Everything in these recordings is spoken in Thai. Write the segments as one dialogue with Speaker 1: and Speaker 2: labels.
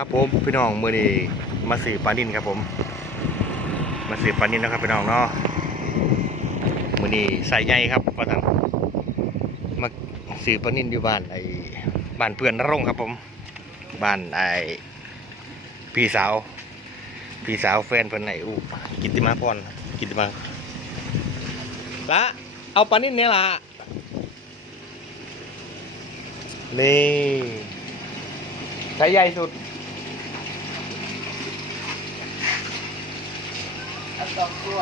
Speaker 1: ครับผมพี่น้องมือนี้มาสืบปลานินครับผม มาสืบปลานินนะครับพี่น้องเนาะมือนี้ใส่ใหญ่ครับว่าท่านมาสืบปลานินอยู่บ้านไอ้บ้านเพื่อนนรงครับผม บ้านไอ้พี่สาว พี่สาวแฟนเพิ่นไหนอู้กิตติมาพรกิตติมาละเอาปลานินเนี่ยละนี่ใส่ใหญ่สุด
Speaker 2: เอา สองตัว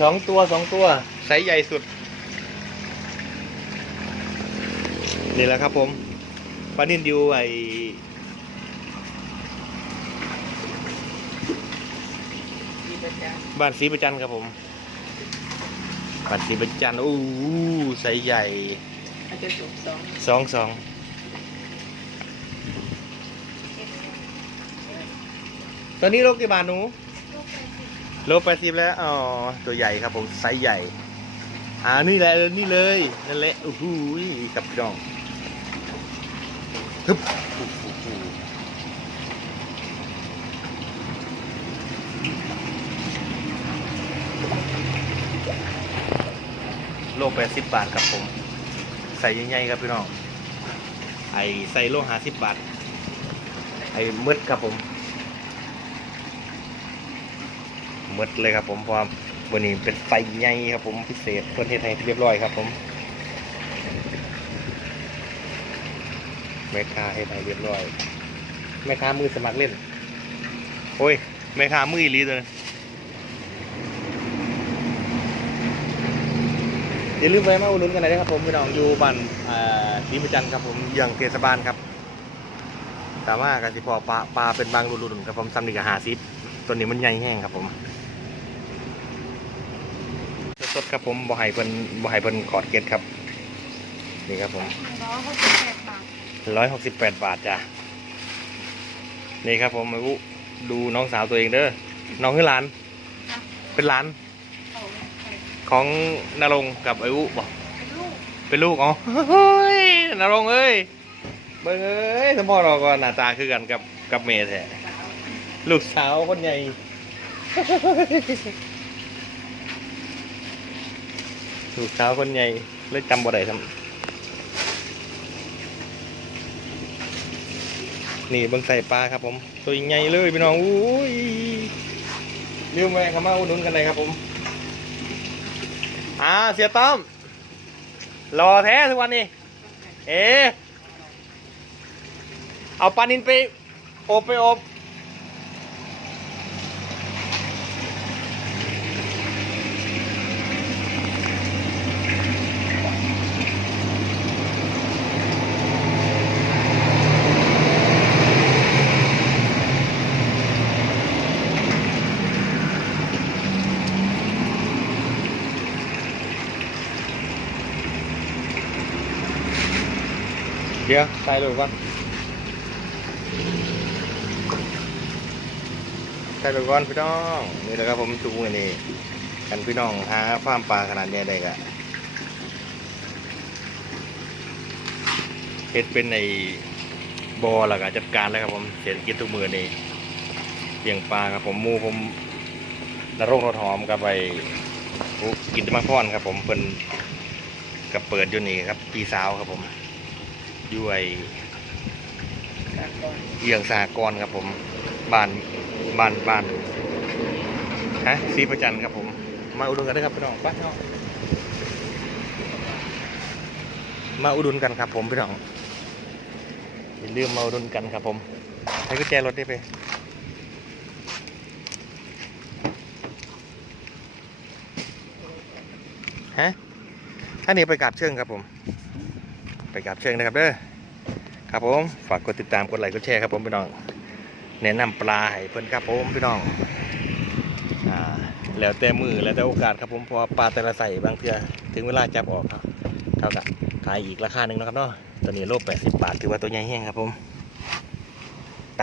Speaker 1: สองตัวสองตัวไซส์ใหญ่สุด นี่แหละครับผมปลานินดิวไอ
Speaker 2: ดีประจ
Speaker 1: บ้านศรีประจันครับผมบ้านศรีประจันอู้ไซส์ใหญ่ำ
Speaker 2: อาจจะสูงสอง
Speaker 1: สองสองตอนนี้โลกี่บาทหนู โลแปดสิบแล้ว อ๋อ ตัวใหญ่ครับผม ไซส์ใหญ่ อ่า นี่แหละ นี่เลย นั่นแหละโอ้โหกับพี่น้องฮึบโลแปดสิบบาทครับผม ใส่ใหญ่ๆครับพี่น้อง ไอใส่โลหะสิบบาท ไอมืดครับผม มดเลยครับ ผมเพราะวันนี้เป็นไฟใหญ่ครับผมพิเศษเพื่อนเทศให้เรียบร้อยครับ ผมแม่ค้าให้ให้เรียบร้อยแม่ค้ามือสมัครเล่น โอ้ยแม่ค้ามืออีหลีตัวนี้อย่าลืมไปมาอุดหนุนกันหน่อยนะครับผมพี่น้องอยู่บ้านดีประจันทร์ครับผมเยืองเทศบาลครับแต่ว่ากันสิพอปลาปลาเป็นบางรุ่นๆครับผมซ้ำนี่กับหาซิปตัวนี้มันใหญ่แห้งครับผม สดๆครับผมบ่ให้เพิ่นบ่ให้เพิ่นขอดเกล็ดครับนี่ครับผม
Speaker 3: ร้อยหกสิบแปดบาท
Speaker 1: ร้อยหกสิบแปดบาทจ้ะนี่ครับผมมาอุดูน้องสาวตัวเองเด้อน้องคือหลาน เป็นหลาน
Speaker 3: เขาเป็น
Speaker 1: ของนรงค์กับไอ้อุบอก
Speaker 3: ลูก
Speaker 1: เป็นลูกอ๋อเฮ้ยนรงค์เอ้ยเบิ่งเอ้ยสมพ่อเราก็หน้าตาคือกันกับกับเมย์แท้ลูกสาวคนใหญ่ ลูกสาวคนใหญ่เลยจำบ่ได้ทำนี่เบิ่งใส่ปลาครับผม ตัวใหญ่เลยพี่น้องอุ้ยเรียกมาเข้ามาอุดหนุนกันเลยครับผม อ่าเสียต้อมรอแท้ทุกวันนี้ เอ๊เอาปลานินไปอบไปอบ เดี๋ยวใส่ลูกก่อนใส่ลูกก่อนพี่น้อง นี่แหละครับผมจุงอันนี้กันพี่น้องหาฟาร์มปลาขนาดใหญ่ได้กะเฮ็ดเป็นในบอแล้วก็จัดการแล้วครับผมเศรษฐกิจทุกมือนี่เลี้ยงปลาครับผมมูผมนรงรถหอมกับไปกินมังพรครับผมเป็นกับเปิดอยู่นี่ครับปีสาวครับผม อยู่ไอ
Speaker 2: สามก้อน
Speaker 1: เอียงสากรณ์ครับผมบ้านบ้านบ้านฮะศรีประจันทร์ครับผม มาอุดหนุนกันได้ครับพี่น้องไปเนาะมาอุดหนุนกันครับผมพี่น้องอย่าลืมมาอุดหนุนกันครับผมให้กุญแจรถได้ไปฮะท่านนี้ไปกราบเชิงครับผมไป กราบเชิงนะครับเด้อครับผมฝากกดติดตามกดไลค์กดแชร์ครับผมพี่น้องแนะนำปลาให้เพิ่นครับผมพี่น้องอ่าแล้วแต่มือแล้วแต่โอกาสครับผมเพราะปลาแต่ละใส่บางเทื่อถึงเวลาจับออกครับเท่ากับขายอีกราคาหนึ่งนะครับเนาะตัวนี้โลแปดสิบบาทถือว่าตัวใหญ่แห้งครับผมไป